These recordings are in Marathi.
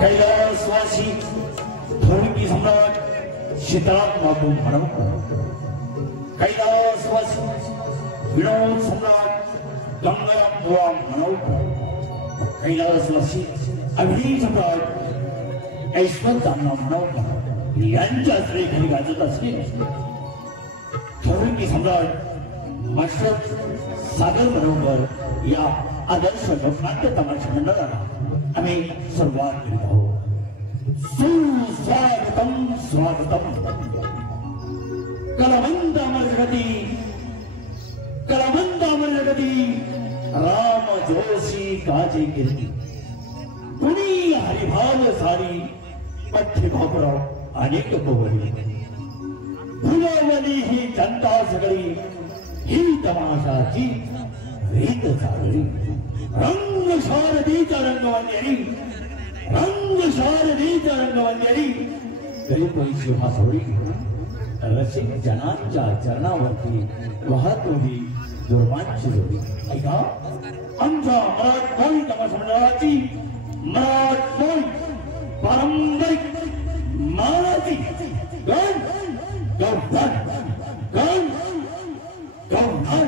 कैलासवासी धर्मी सम्राट सीताराम बाबू म्हणून कैलासवासी विनोद सम्राट गंगाराम बुवा म्हणून कैलासवासी अग्नि सम्राट ऐश्वर्यांना म्हणून यांच्या श्रेणी गाजत असले धर्मी सम्राट मास्टर सागर बरोबर या आदर्श लोकनाट्य तमाशा मंडळाला आम्ही सुरुवात करीत आहोत। सुस्वागतम स्वागतम कलावंत अमर जगती राम जोशी काजे कीर्ती कुणी हरिभाव सारी पठ्य बाबुराव अनेक कोवळी फुलवली ही जनता सगळी ही तमाशाची रीत चालली रंग शारदीचा रंगवंजरी गरीब हा सोडी रसिक जनांच्या चरणावरती वाहत होती दुर्वांची जोडी। ऐका आमच्या मराठमोळी तमाशा मंडळाची मराठमोळी पारंपरिक मानाची गण गौधन गण गौधन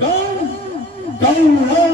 गण गौरव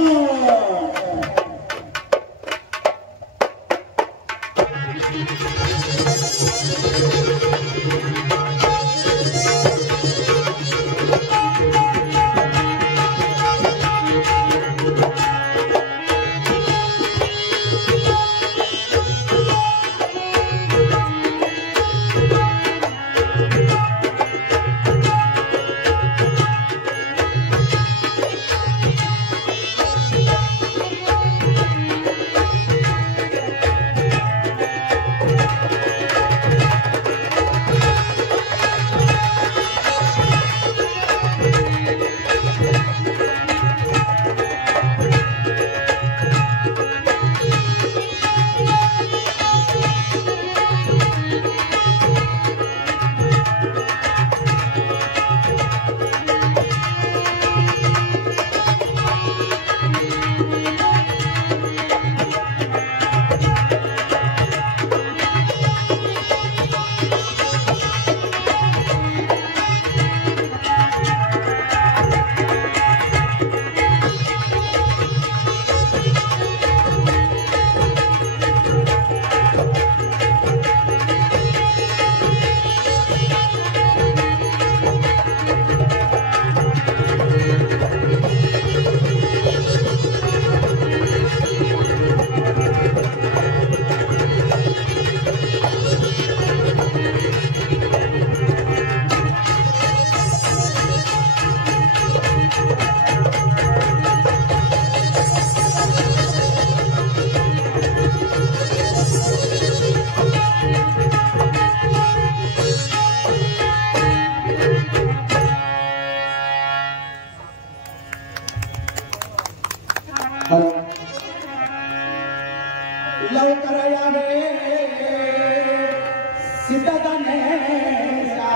सीता गणेशा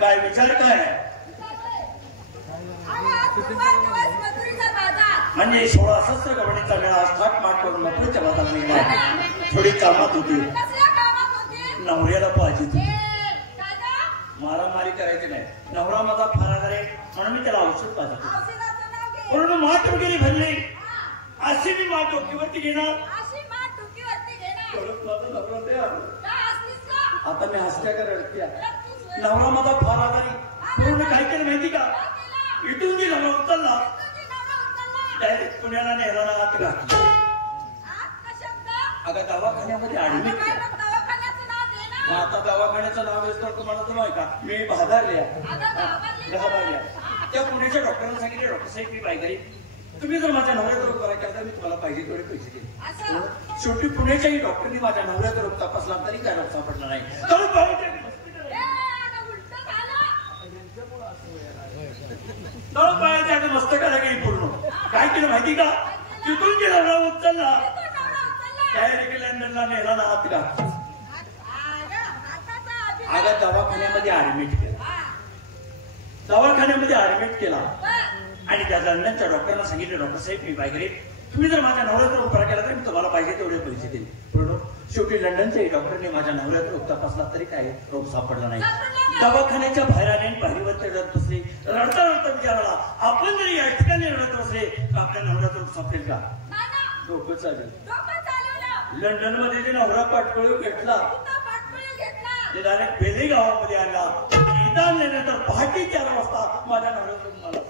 काय विचार काय म्हणजे 16 शस्त्र कबड्डीचा मेळा थाट माट करून मथुरेच्या भातात निघाला. थोडी कामात होती, नवऱ्याला पाहिजे होती, मारामारी करायचे नाही. नवरा माझा फरार आहे म्हणून मी त्याला औषध पाजतो. औषधाचं नाव घे. म्हणून माठ वगैरे भरली अशी मी माठ डोकीवरती घेणार. अशी माठ डोकीवरती घेणार. परत माझा नवरा द्या. का हसलीस का? आता मी हसत्या का रडत्या? रडतीस होय. नवरा माझा फरार आहे म्हणून काय केलं माहिती का? काय केलं? इथून मी नवरा उचलला तुझी नवरा उचलला. डायरेक्ट पुण्याला नेहराला आत घातला. आत कशात का? अगं दवाखान्यामध्ये ऍडमिट काय केलं. मग दवाखान्याचं नाव घे मग ना. आता दवाखान्याचं नाव येतं तुम्हाला तर माहिती का? मी भादारल्या त्या पुण्याच्या डॉक्टरांना सांगितले डॉक्टर साहेब मी बायगाई तुम्ही जर माझ्या नवऱ्याचा रोग करायचा तर मी तुम्हाला पाहिजे तेवढे पैसे देईन. शेवटी पुण्याच्याही डॉक्टरनी माझ्या नवऱ्याचा रोग तपासला तरी त्या रोग सापडला नाही. तर पाहिजे मस्तकाला गेली पूर्ण. काय केलं माहिती का? तिथून गेला नवरा उचलला डायरेक्ट लंडनला नेहराला आत घातला. अगं दवाखान्यामध्ये ऍडमिट केला. दवाखान्यामध्ये ऍडमिट केला आणि त्या लंडनच्या डॉक्टरना सांगितलं डॉक्टर साहेब मी बायगरे तुम्ही जर माझ्या नवऱ्याचा उपचार केला तर मी तुम्हाला पाहिजे तेवढे पैसे देईन. पण शेवटी लंडनच्याही डॉक्टरने माझ्या नवऱ्याचा रोग तपासला तरी काय रोग सापडला नाही. दवाखान्याच्या बाहेर आले बाहेरवरती रडत बसले. रडता रडता विचाराला आपण जरी या ठिकाणी रडत बसले तर आपल्या नवऱ्याचा रोग सापडेल का? डोकं चालेल. लंडन मध्ये ते नवरा पाठपळू घेतला. ते डायरेक्ट बेले गावामध्ये आला. इथं आणल्यानंतर पहाटे 4 वाजता माझ्या नवऱ्याचा रोग मला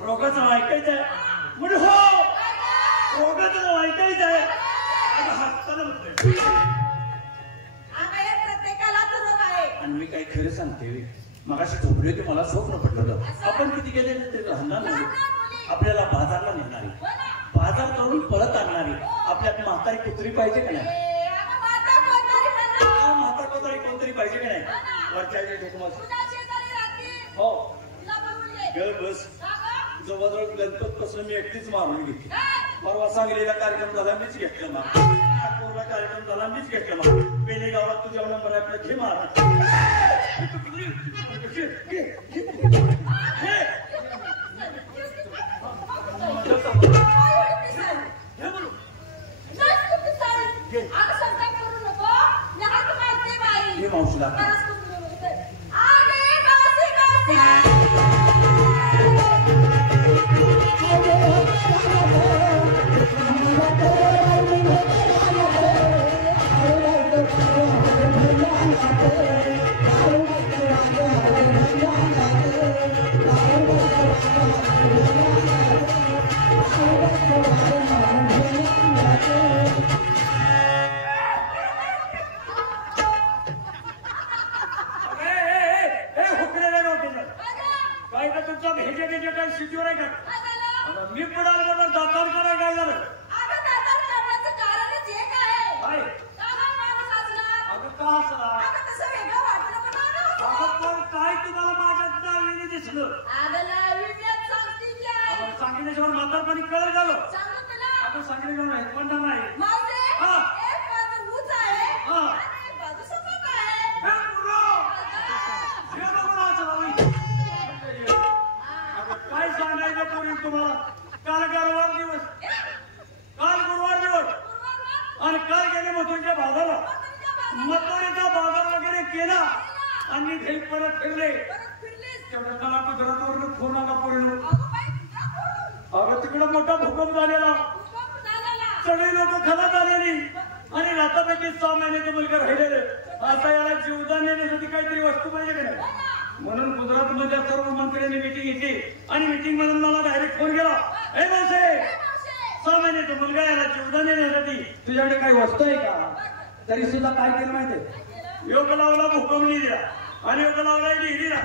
रोगाचं नाव ऐकायचं आहे म्हणजे हो रोगाचं नाव ऐकायचं आहे. आणि मी काही खरं सांगते मगाशी झोपली होती मला स्वप्न पडलं आपण किती गेले तरी हलणार नाही. आपल्याला बाजारला नेणारी बाजार करून परत आणणारी आपल्यात म्हातारी कुत्री पाहिजे का नाही? म्हातार कोतारी कोणतरी पाहिजे का नाही? वरच्या हो बस जवळजवळ गणपत पासून मी एकटीच मारून घेतली. परवा सांगलीला कार्यक्रम झाला मीच घेतलं मग. नागपूरला कार्यक्रम झाला मीच घेतलं मग. बेले गावात तुझ्या नंबर आहे आपलं घे मारा. मावशीला मी पडाल बरोबर दातार करा काय झालं? काय तुम्हाला माझ्या नावीने दिसलं? सांगितल्याशिवाय म्हातारपणी कळलं झालं. आता सांगितलं हेडफोन नाही. काय सांगायचं पूर्वी तुम्हाला? काल गुरुवार दिवस आणि काल गेले मथुरीच्या बाजाराला. मथुरीचा बाजार वगैरे केला आणि घरी परत फिरले. तेवढ्या मला गुजरातवरून फोन आला पूर्ण. अगं तिकडं मोठा भूकंप झालेला. सगळी लोक खलात आलेली आणि रातापैकी 6 महिन्याचे मुलगा राहिलेले. आता याला जीवदान देण्यासाठी काहीतरी वस्तू पाहिजे का नाही? म्हणून गुजरातमधल्या सर्व मंत्र्यांनी मिटिंग घेतली आणि मिटिंग मधून मला डायरेक्ट फोन केला. हे मावशे 6 महिन्याचा मुलगा याला जीवदान देण्यासाठी तुझ्याकडे काही वस्तू आहे का? तरी सुद्धा काय केलं माहितीये? योग लावला भूकंप दिला आणि योग लावला डिग्रीला.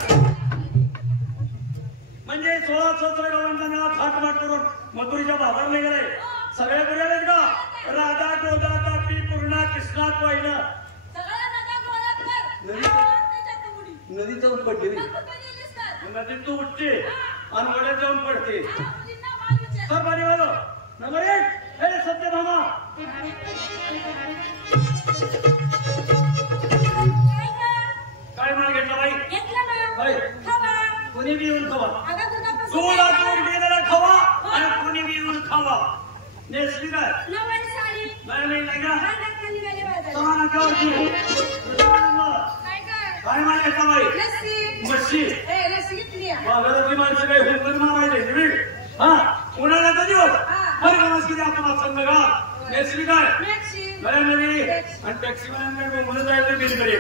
म्हणजे 16-17 गावांचा मेळा थाटमाट करून मथुरीच्या बाजारला गेले. सगळ्या बघायला का? राधा गोदा तापी पूर्णा कृष्णा कोयना नदीत जाऊन पडली. नदीत तू उठते आणि वड्यात जाऊन पडते. सर बारी वालो नंबर 1 हे सत्यभामा. काय माल घेतला बाई? कोणी बी येऊन खावा. दूध गेलेला खावा आणि नेसली काय नववारी साडी नाही नाही का खाली गेले बाजार सहा नकावरची काय काय काय मागायचा बाई लस्सी मच्छी लस्सी घेतली आहे. बाजारातली माणसं काही हुकूम मारायचे तुम्ही हा उन्हाळ्याचा दिवस बरं का मस्त किती आपण संध्याकाळ नेसली काय मॅक्सी गळ्यामध्ये आणि टॅक्सी वाल्यांकडे मुलं जायचं बिल कडे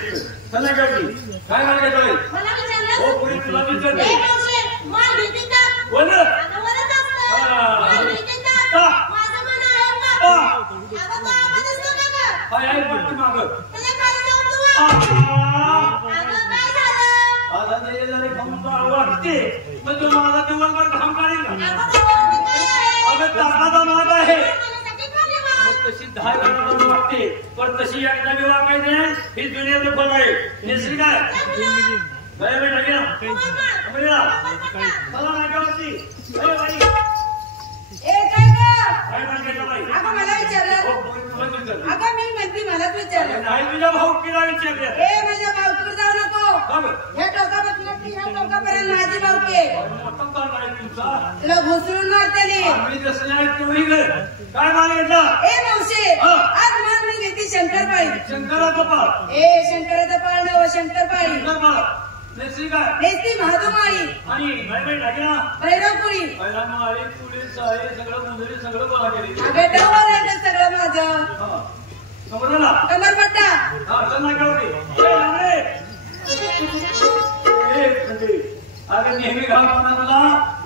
संध्याकाळची काय मागायचं बाई मला विचारलं हो पुढे तुला विचारते ए मावशी माल घेते का बोल आता वरच असतं माल घेते का माझं मन आहे का अगं तो आवाज असतो का गं? काय आहे पट्टी मागं तुला काय जाऊ तू अगं काय झालं आता ते जरी खंबा वाटते मग तो माझा दिवसभर घाम काढेल का अगं तो बोलते काय? अगं तासाचा माग आहे माझ्यासाठी खाली माल. मग तशी 10 वेळा वाटते पण तशी एकदा विवाह काय नाही ही दुनियाचं फळ आहे नेसली काय काय बेटा घ्या चला नाक्यावरती अरे बाई ए काय गं? काय मागायचं बाई अगं मला विचारलं हो पुढे तुला विचारते अगं मी म्हणते मलाच विचारलं नाही तुझ्या भाऊ किला विचारले ए माझ्या भावकीवर जाऊ नको का बरं ह्या टोकापासून की ह्या टोकापर्यंत माझी भावके मोठा ताण आहे तुमचा तुला घुसळून मारते नी. आम्ही जसं नाही तुम्ही काय मागायचं ए मावशी हा. आज मग मी घेते शंकरपाळी शंकराचा पाठ ए शंकराचा पाळ नव शंकरपाळी नेसली काय नेसती महादुमाळी आणि बाई टाकला भैरवपुरी पहिला माळी पोलीस आहे सगळं मुंदरी सगळं गोळा केली अगं डवल आहे सगळं माझं समजला कमरपट्टा हा चल नाक्यावरती अगं नेहमी घालताना मला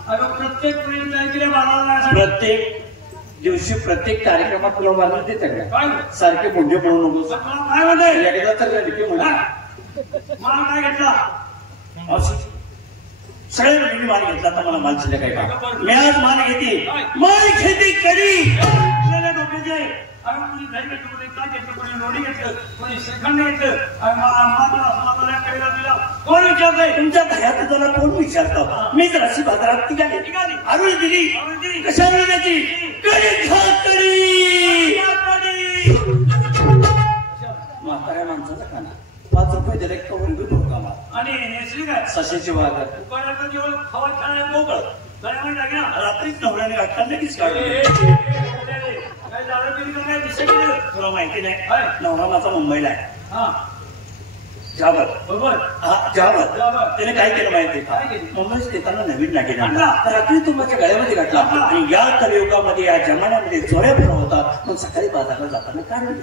अगं प्रत्येक वेळी काहीतरी बाळाला प्रत्येक दिवशी प्रत्येक कार्यक्रमात तुला बांधून देते का काय सारखे मुंडे पडू नको काय म्हणते एकदा तर लिखी म्हणा माल काय घेतला सगळ्या मुलींनी माल घेतला तर मला माल शिल्लक आहे का मी आज माल घेते माल खेती करी डोक्याचे अगं कोणी दही घेतलं कोणी काय घेतलं कोणी लोणी घेतलं कोणी श्रीखंड घेतलं कोण विचारतंय तुमच्या घरात तुला कोण विचारतो मी तर अशी बाजारात निघाली आरुळी दिली कशाला त्याची कडी खाकरी म्हाताऱ्या माणसाचा खाना 5 रुपये दिले कवर बी भोगा आणि नेसली काय सशाची बाजार दुकानाचं जेवण खावा खाण्या मोकळ काय म्हणजे लागेल रात्रीच नवऱ्याने गाठला लगेच काढून काय झालं तरी काय दिसेल तुला माहिती नाही काय? नवरा माझा मुंबईला आहे हा जाबर बरोबर हा जाबर जाबर. त्याने काय केलं माहिती काय केलं? मुंबईत येताना नवीन नागिन आणला. रात्री तो माझ्या गळ्यामध्ये घातला आणला. आणि या कलियुगामध्ये या जमान्यामध्ये चोऱ्या पण होतात मग सकाळी बाजारला जाताना काढून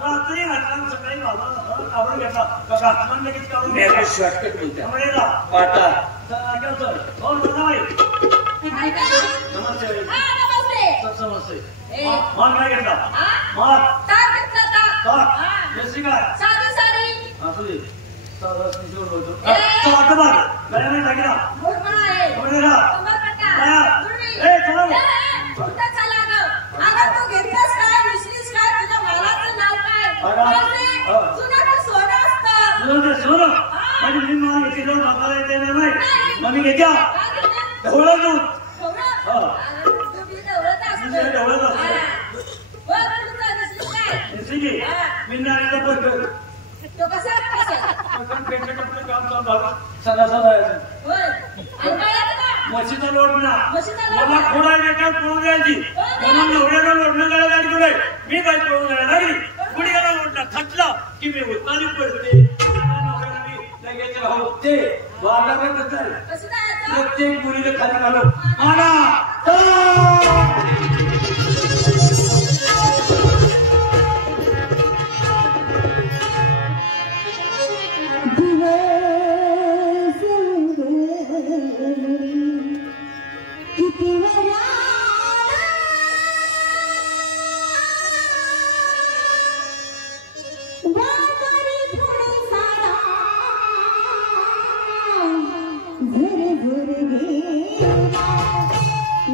रात्री घातला सकाळी काढून घेतला घातला लगेच काढून मी आता शॉर्टकट बोलतो घेतला पाटा हो नमस्ते काय गं? नमस्ते हा, नमस्ते. सब समजते ए. माल काय घेतला हा? माल ताक घेतला ताक. का हा. जशी काय साधी साडी असू दे ए. वाटत बघ गळ्याने टाकला घोरपणा आहे कमरेला कमरपट्टा हा. दुर्वी. ए, चला रे. कुठं चालला गं? अगं तू घेतलंस काय मिसलीस काय तुझ्या मालाचं नाव काय अगं. बोलते, हा. तुला तर सोनं असतं सोनं म्हणजे मी माल घेतली जाऊन बाजारात येते नाही मग मी घेत्या काय घेतलं? ढवळा दूध खोबरं? हा. अरे, तुझी ढवळत असतं. तुझी ढवळत असतं. हा. बघ, तुझं मिसलीस काय? निश्चित हा. मी नाण्याचा बर्गर तो कसा कसा? पण पेंटचं काम चालू झालं सदा सदा यायचं होय. आणि गळ्यात का? म्हशीचा लोट ना म्हशीचा लोट. मला खोडा वेगळा पळून द्यायची म्हणून नवऱ्याला लोटणं करायला लागली तुला मी काय पळून जायला लागली कुणी गेला लोटला थटला की मी उतारी पडते नवऱ्याला मी लगेच राहते बाजारात कसं आहे कसं जायचं? प्रत्येक मुलीला खाली घालो आणा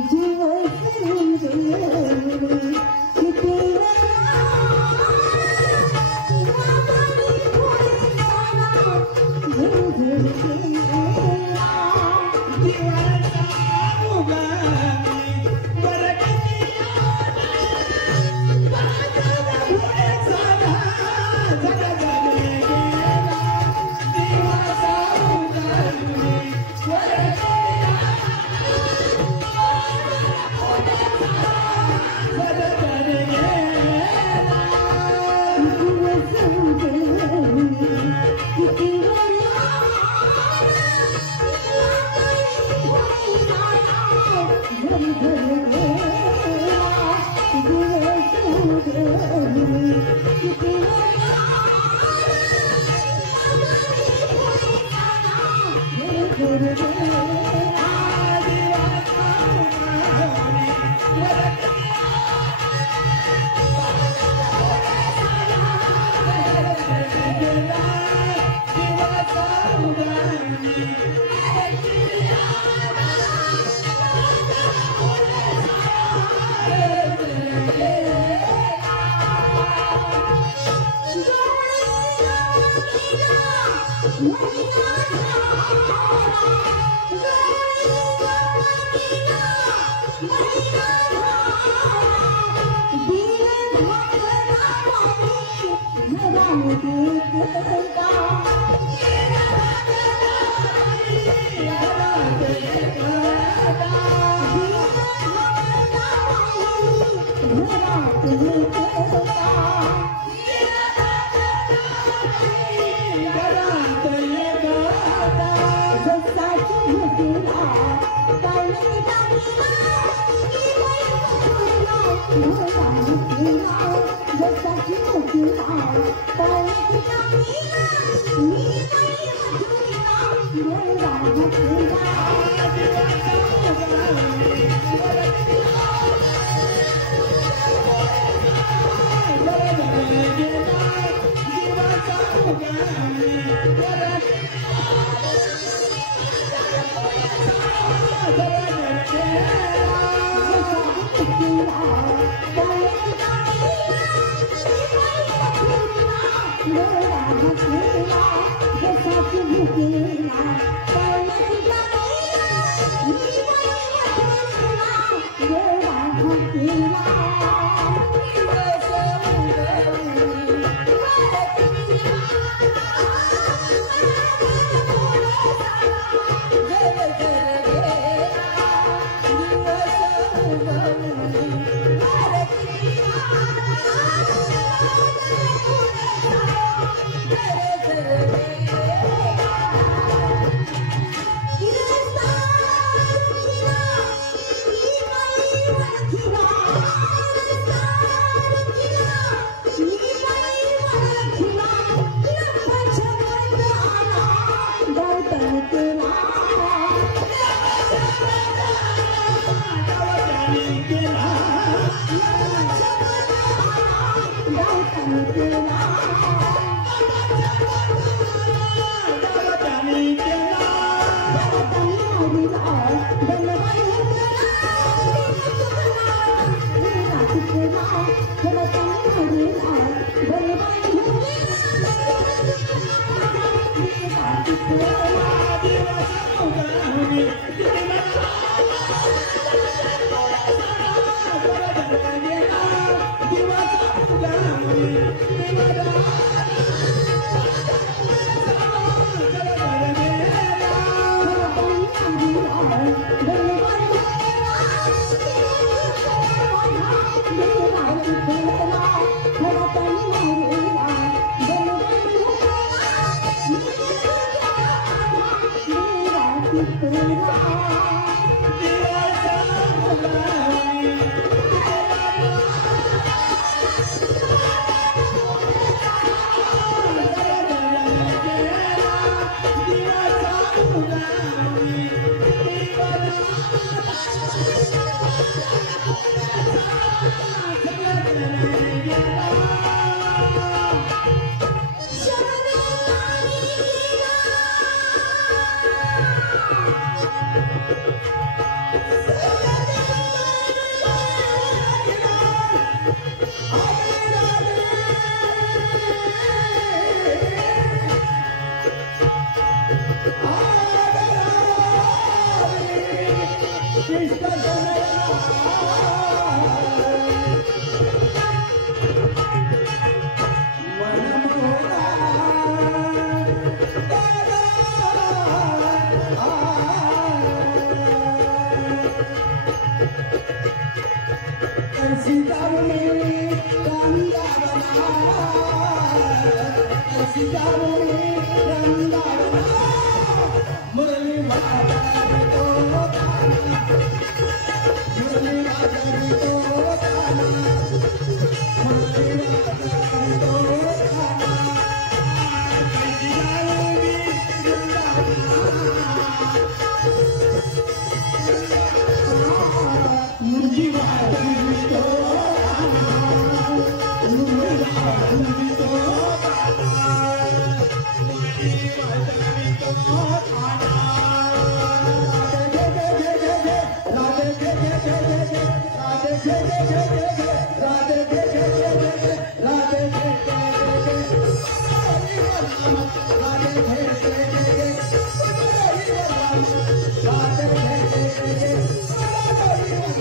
जीव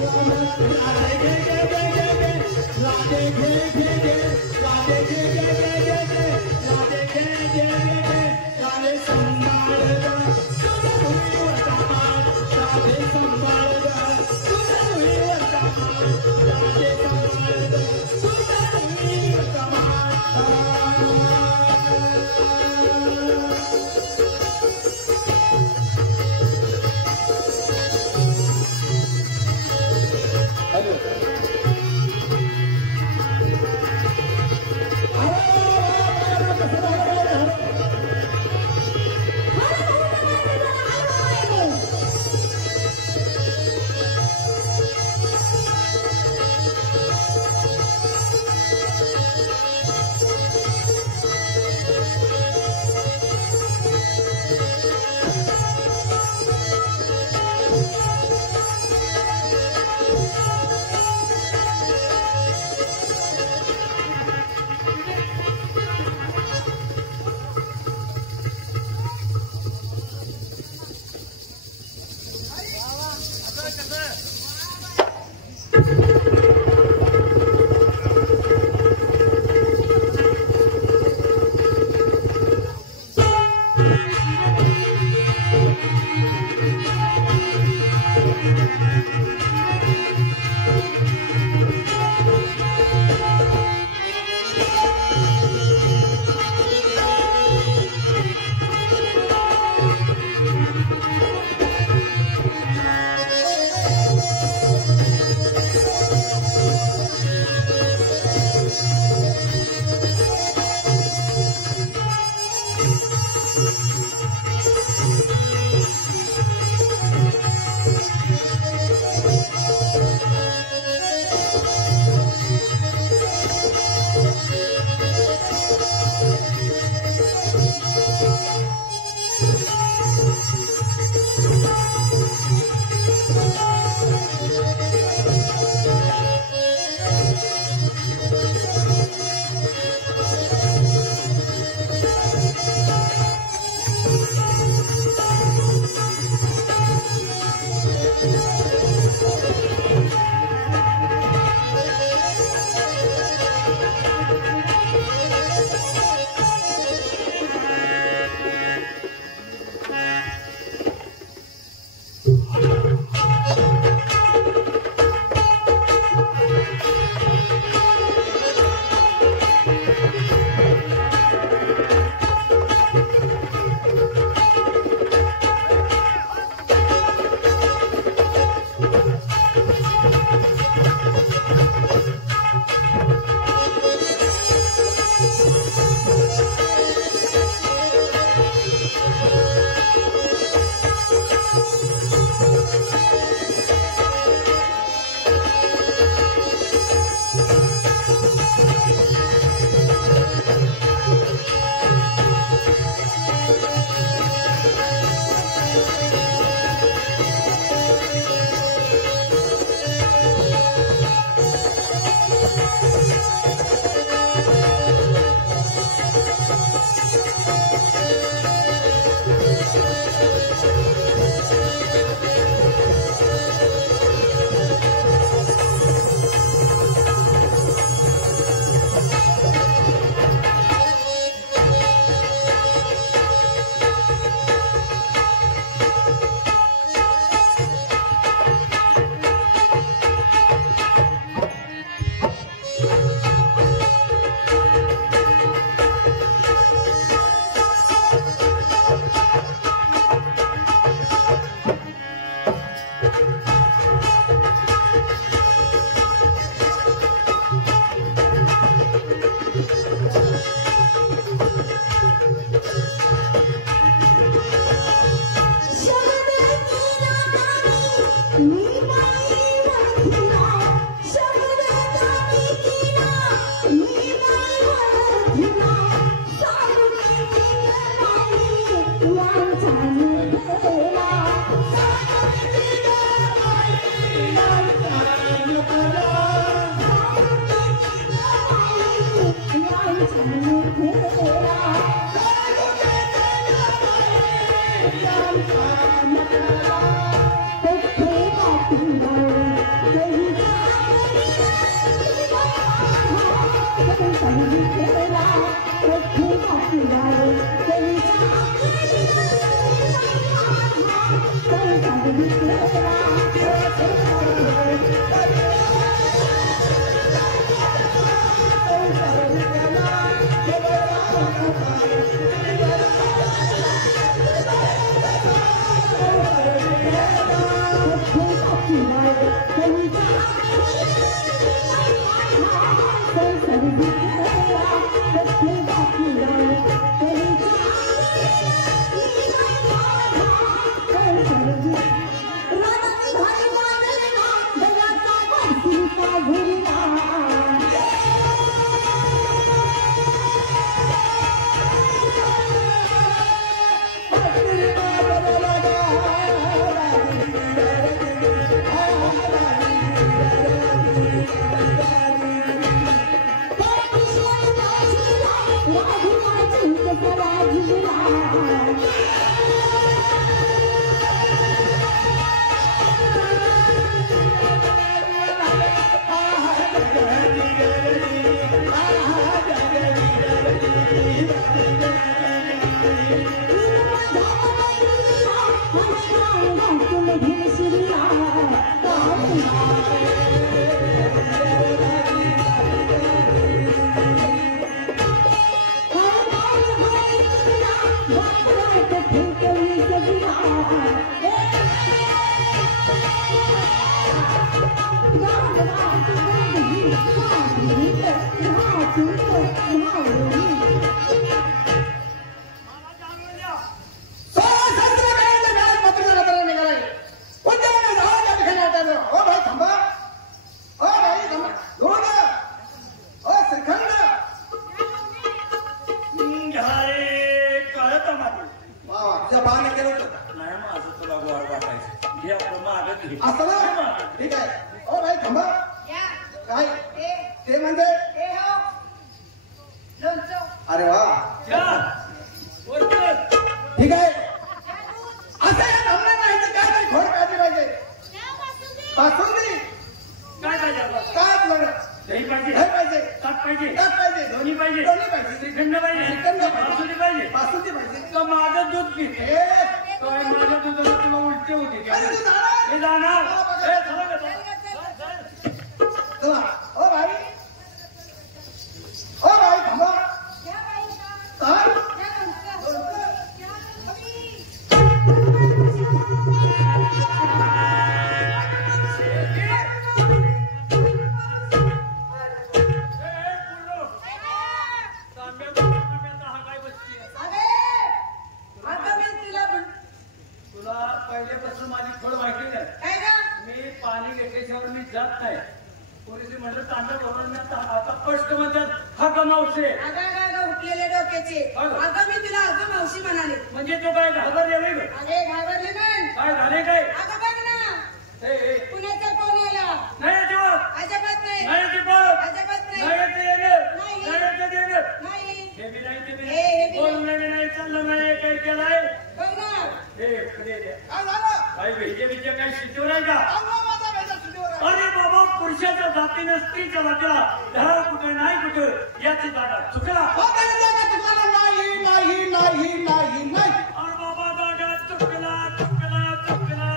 Radhe Thank you. अरे वा ठीक आहे असं या थांबणार नाही तर काय तरी खोड काढली पाहिजे बासुंदी काय पाहिजे काय आपल्याला दही पाहिजे हे पाहिजे ताक पाहिजे ताक पाहिजे दोन्ही पाहिजे दोन्ही पाहिजे श्रीखंड पाहिजे श्रीखंड पाहिजे. बासुंदी पाहिजे बासुंदी पाहिजे तर माझं दूध पिते हे काय माझ्या दुधाला तुला उलटे होते अरे तू जाणार? हे जाणार हे चला बेटा. चला ओ भाई थांबा काय तुला पहिल्यापासून माझी फळ माहिती नाही मी पाणी घेतल्याशिवाय मी जात नाही पोलिसी म्हणलं तांडा भरून आता स्पष्ट म्हणतात हा कमावशे उठलेले डोक्याचे अगं मी तुला अगं मावशी म्हणाले म्हणजे तो काय घाबरले नाही गं? अरे घाबरले म्हण काय झाले काय अगं बघ ना हे पुण्याचा कोण आला नाही अजिबात अजिबात नाही नाही अजिबात अजिबात नाही नाही येते येणं. नाही. नाही येते देणं. नाही हे बी नाही ते बी हे बी नाही. बोलणं नाही चाललं नाही काही केलंय बघ ना हे इकडे दे. काय झालं काही भेजे बिजे काही शिजू नाही का अहो, माझा बेटा सुट्टीवर आहे. अरे बाबा पुरुषाच्या जातीनं स्त्रीच्या जातीला धरा कुठं नाही कुठं याची जागा चुकला हो, त्याची जागा चुकणार नाही नाही नाही नाही नाही अरे बाबा जागा चुकला चुकला चुकला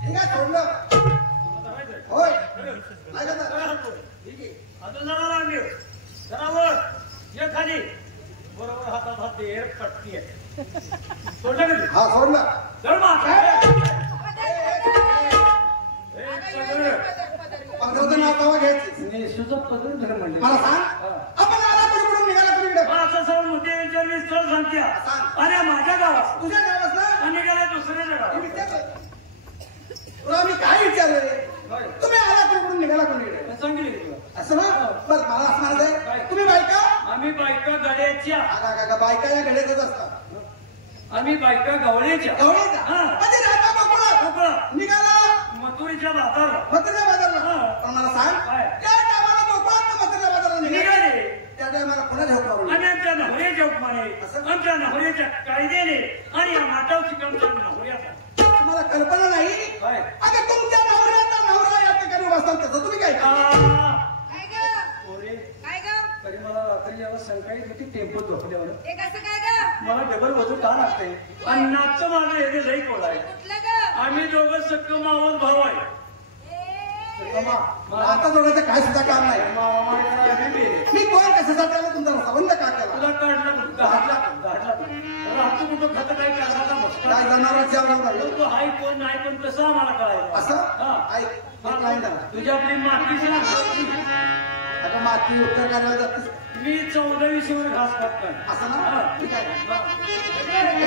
ठीक आहे सोडलं होय नाही का तर? अजून जरा लागली जरा वर ये खाली बरोबर हातात हात दे पटकी आहे सोडलं का ते? हा सोडलं धर मार. पंधराचं नाव केव्हा घ्यायची नेसूचा पदर धर म्हणले मला सांग आपण आला कुठून निघाला कुठे मला असं सर्व मुद्दे विचारले स्थळ सांगत्या अरे माझ्या गावात तुझ्या गावात ना आणि गेल्या दुसऱ्या मी गावात विचारलं तुला मी काय विचारलं तुम्ही आला कुठून निघाला कुठे सांगितले की तुला असं ना बरं मला असं म्हणायचंय तुम्ही बायका आम्ही बायका गाड्याच्या आगा बायका या घड्यातच असतात आम्ही बायका गवळ्याच्या गवळीचा हा. म्हणजे राहता मोकळा मोकळं. निघाला मथुरीच्या भाताला मथुरा बाजारला हा. पण मला सांग काय? त्या टायमाला मोकळा मथुरा बाजारला निघाले निघाले त्या टायमाला कोणाच्या हुकमावर आणि आमच्या नवऱ्याच्या उपमाने असं? आमच्या नवऱ्याच्या कायद्याने आणि या नाटावची आमच्या नवऱ्याचा तुम्हाला कल्पना नाही काय? अगं तुमच्या नवऱ्याचा नवरा या ठिकाणी बसतात त्याचं तुम्ही काय आ, काय ग पोरे, काय ग तरी मला रात्री जेव्हा सकाळी होती टेम्पो झोपल्यावर हे कसं काय ग मला डबल वजू का लागते आणि नाचं माझं हे लई कोळ आहे कुठलं ग आम्ही दोघं सक्क मावस भाऊ आहे आता जोडायचं काय सुद्धा काम नाही मामाला आम्ही मेले. मी कोण कशासाठी आलो तुमचा संबंध का केला तुला काढला कुठं? गाडला राहतो कुठं खातं काय काढला मस्त काय जनावरांची आवड लागली तो हाय कोण नाही पण कसं आम्हाला कळायचं असं हा. ऐक एक लाईन झाला तुझी आपली माती सांग आता बाकी उत्तर करायला जातेस मी 14 वर घास खात नाही. असं ना ठीक आहे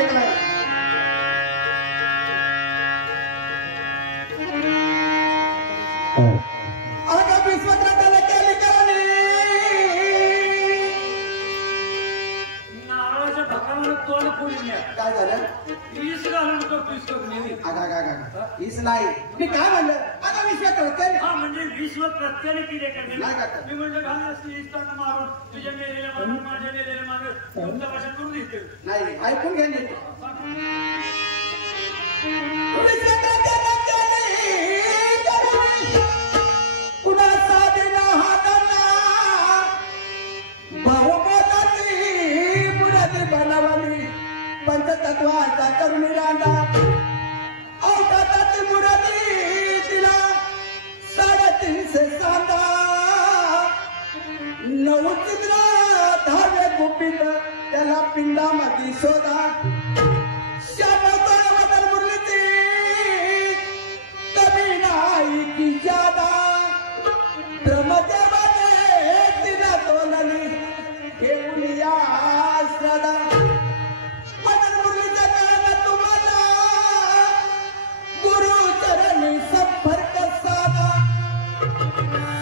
एक लाईन. अगं विश्वकर्त्याला केली करणी नारळाच्या भकाला तोंड फोडून या. काय झालं वीस घालून करतो इसको नेहमी. हीच नाही मी काय म्हणलं आता विश्वकर्त्याने हा म्हणजे विश्व प्रत्याने केले करणे. नाही काका. मी म्हणजे घालून असते इष्टांना मारून तुझ्या मेलेल्या मारून माझ्या मेलेल्या मारून तुमच्या भाषा करून देते. नाही ऐकून घ्या नीट. कुणाचा दिला हाताना बहुमताची मुरादी बनवली पंचतत्वाचा करून रांधा अवताची मुरादी तिला 350 सांदा 9 चित्र 10 गुपित त्याला पिंडामध्ये शोधा श्यामाचा बदल मुरलीची कमी नाही की ज्यादा ब्रह्मदेवाने तिला तोलली घेऊन या सदा बदल मुरलीच्या काळात तुम्हाला गुरु चरणी संपर्क साधा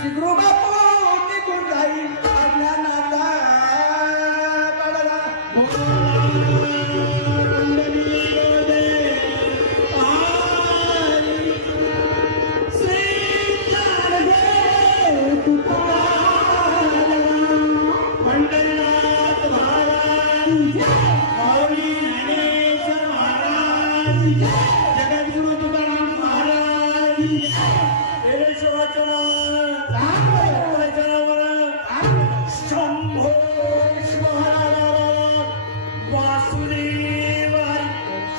शिगरू बापू निघून जाईल अज्ञानाचा पडला. जगद्गुरु तुकाराम महाराज शंभो वासुदेव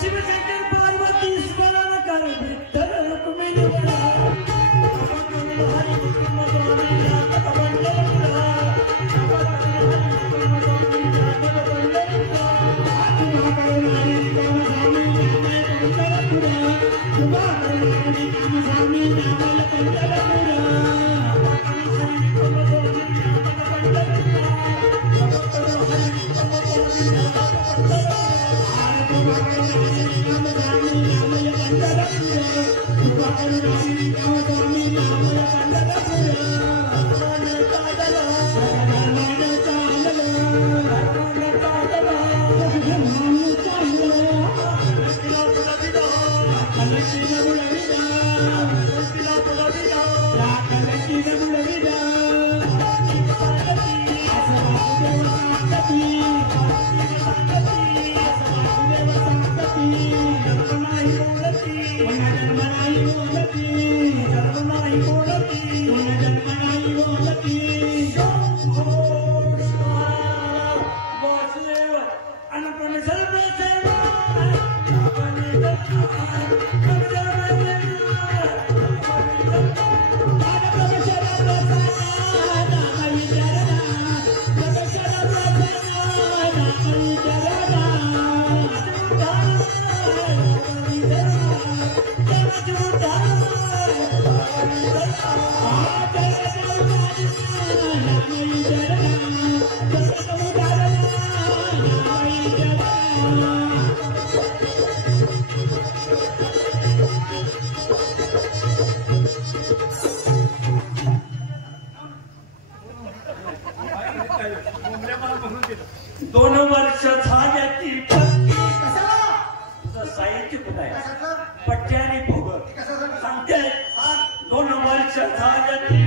शिवशंकर पार्वती स्मरण कर विठ्ठल रुक्मिणी दोन वर्ष झाल्याची तुझं साहित्य कुठं आहे पट्ट्या आणि भोगत सांगते 2 वर्ष झाल्याची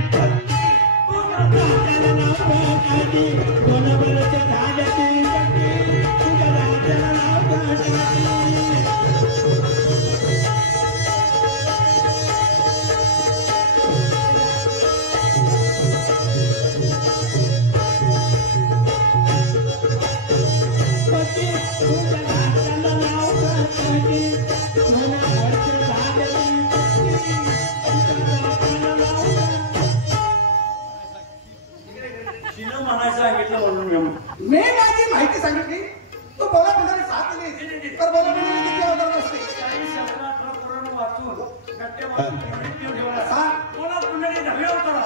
मी माझी माहिती सांगितली तू बोला पिंडाने साथ दिली तर बोला पिंडाने किती अवतार नसते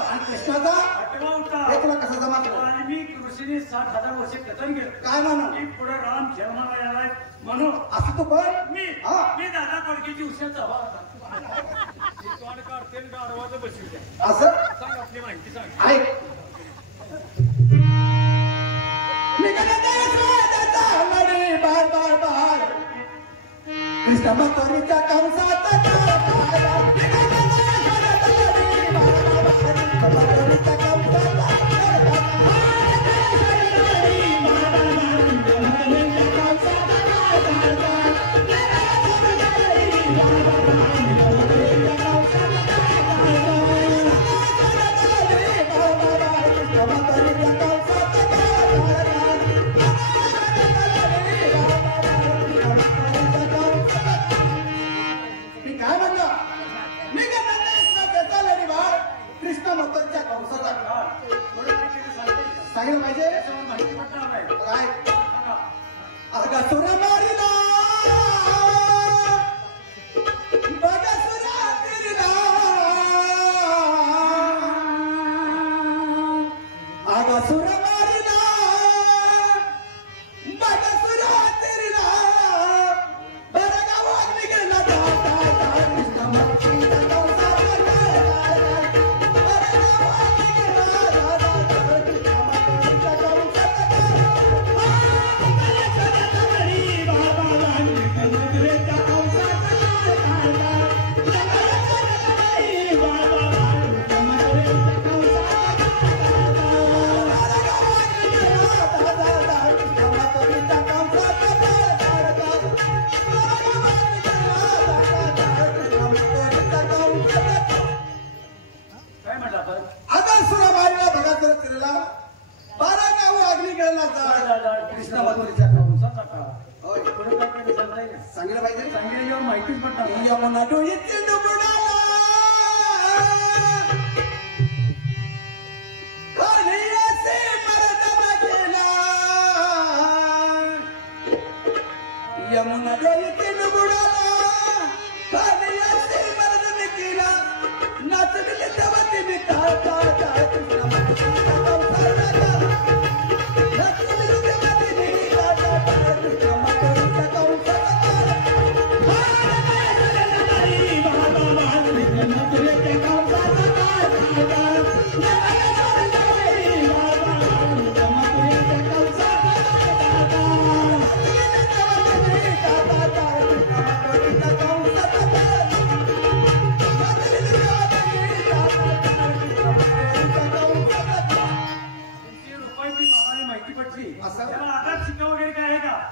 आणि कृष्णाचा हे तुला कसा जमा ऋषीने 60,000 वर्ष कथन केलं काय म्हणून की पुढे राम जन्माला येणार म्हणून असं तू पण मी हा. मी दादा पडकीची उशाचा हवा तोंड काढते गाडवाचं बसवित्या असं सांग आपली माहिती सांग ऐक बार बार बार कृष्ण मथुरीच्या कंसाचा सांगितलं पाहिजे माहिती पडणार आहे काय अगसुर मारिला बगसुर तिरला अगसुर मारिला बगसुर तिरला बरगावात निघाला कृष्ण भक्तीचा सांगितलं पाहिजे सांगितल्यावर माहितीच पडणार यमुना डोळीतील डुबुडाला कालियाचे मर्दना केला यमुना डोळीतील डुबुडाला कालियाचे मर्दना केला नाचविले तेव्हा ते मी काय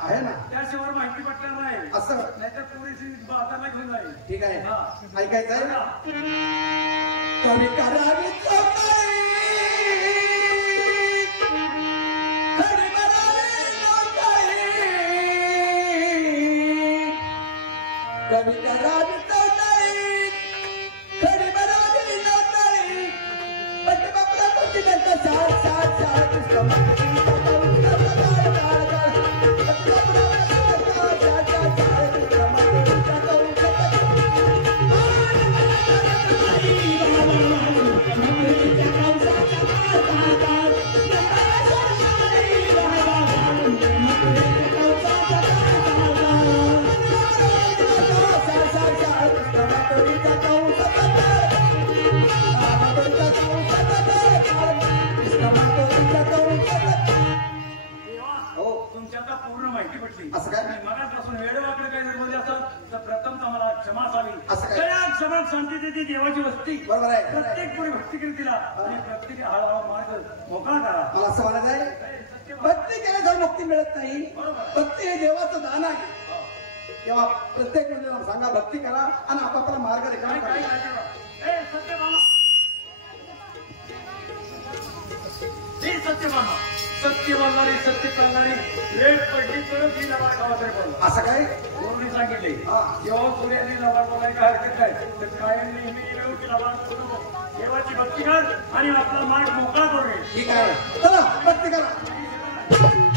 आहे ना त्याशिवाय माहिती पडणार नाही असं नाहीतर पुरेशी बाजारला घेऊन जाईल ठीक आहे ऐकायचं आहे ना कवी करावी चौकाई कवी करावी चौकाई कवी करावी चौकाई कवी करावी चौकाई पती बापरा कोणती नंतर चार चार चार कृष्ण पूर्ण माहिती पडली असं काय मनापासून वेळेवाकडे काही निर्बंध असेल तर प्रथम तुम्हाला क्षमा असावी असं काय त्या क्षमा शांती देते देवाची वस्ती बरोबर आहे प्रत्येक पुढे भक्ती केली तिला आणि प्रत्येक हळूहळू मार्ग मोकळा करा मला असं म्हणायचं आहे भक्ती केल्याशिवाय मुक्ती मिळत नाही भक्ती हे देवाचं दान आहे तेव्हा प्रत्येक मंदिराला सांगा भक्ती करा आणि आपापला मार्ग रेखाटन करा सत्यभामा सत्य बोलणारी सत्य चालणारी वेळ पडली तरच ही लबाड गावात बोलला असं काय गुरुनी सांगितले जेव्हा सूर्याने लबाड बोलायला हरकत नाही तर कायम नेहमी की लबाड करू नको देवाची भक्ती कर आणि आपला मार्ग मोकळा करू नये ठीक आहे चला भक्ती करा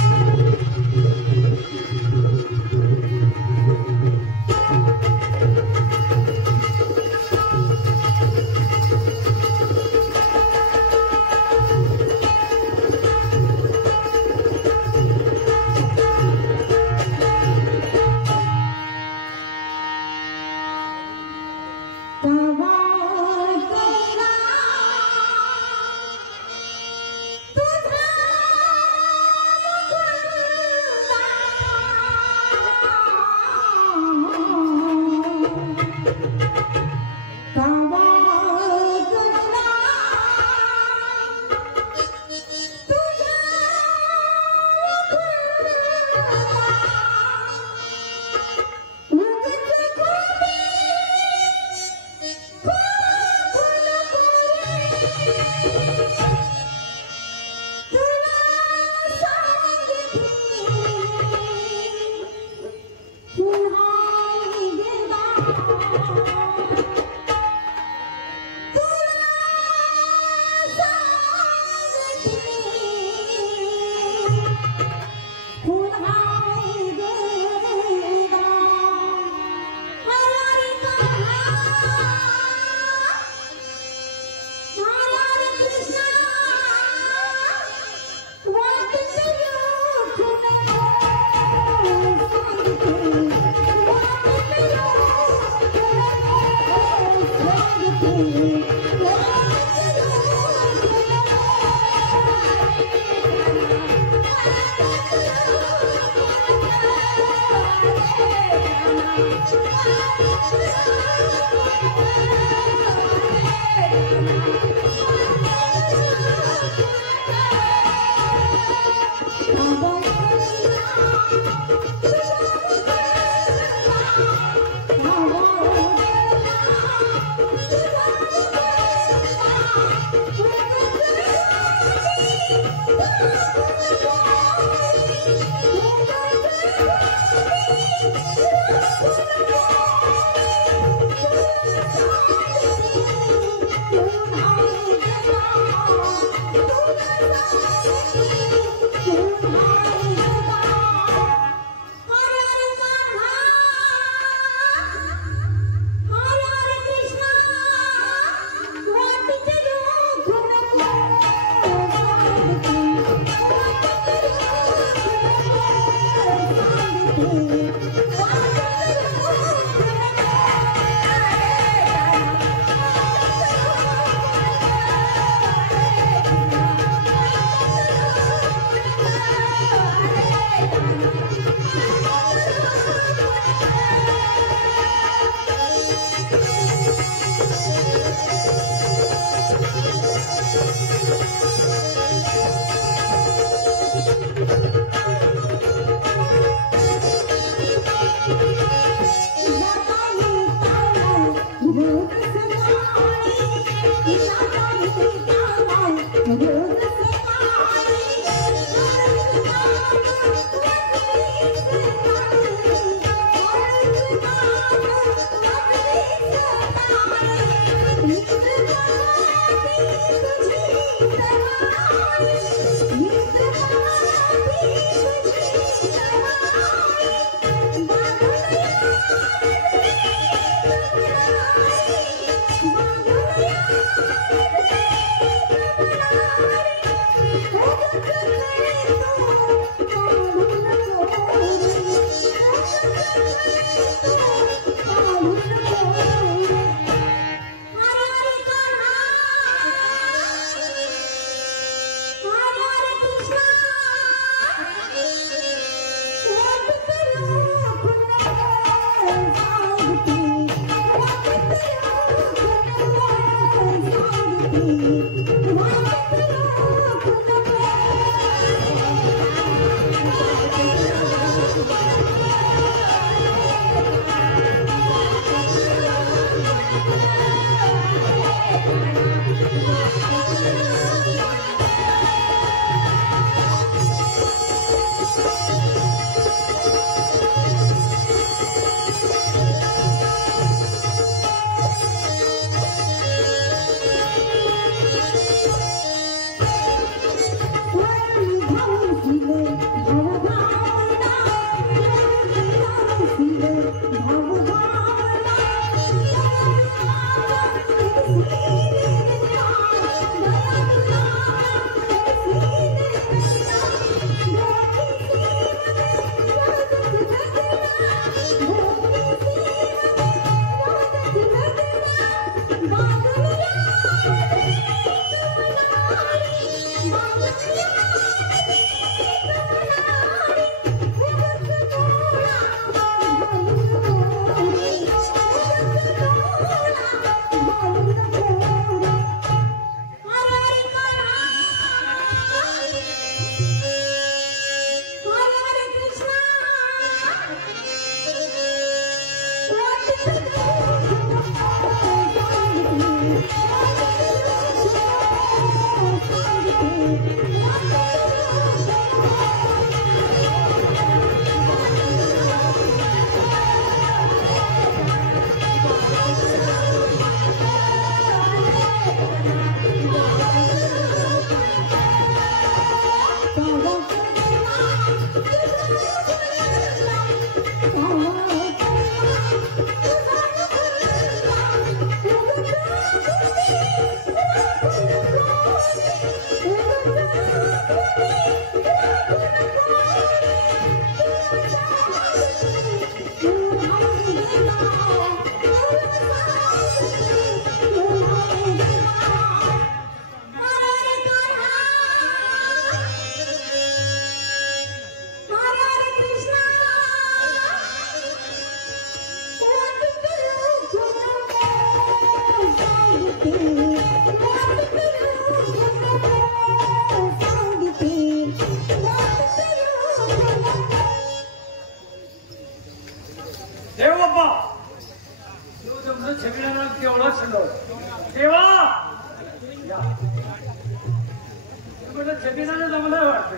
छबिनाने जमलं वाटतं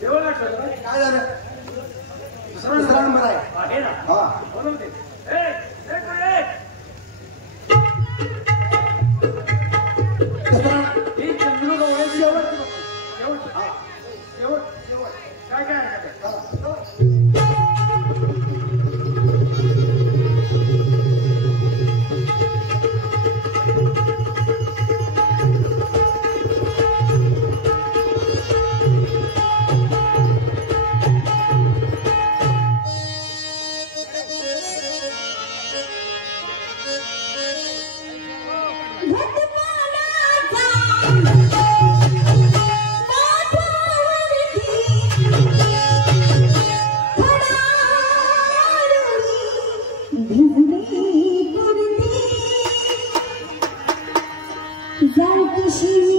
जेवण वाटतं काय झालं दुसरा नंबर आहे ना हा बोलवते दुसरा ही चंद्रू गवळ्याची शेवट काय काय Shri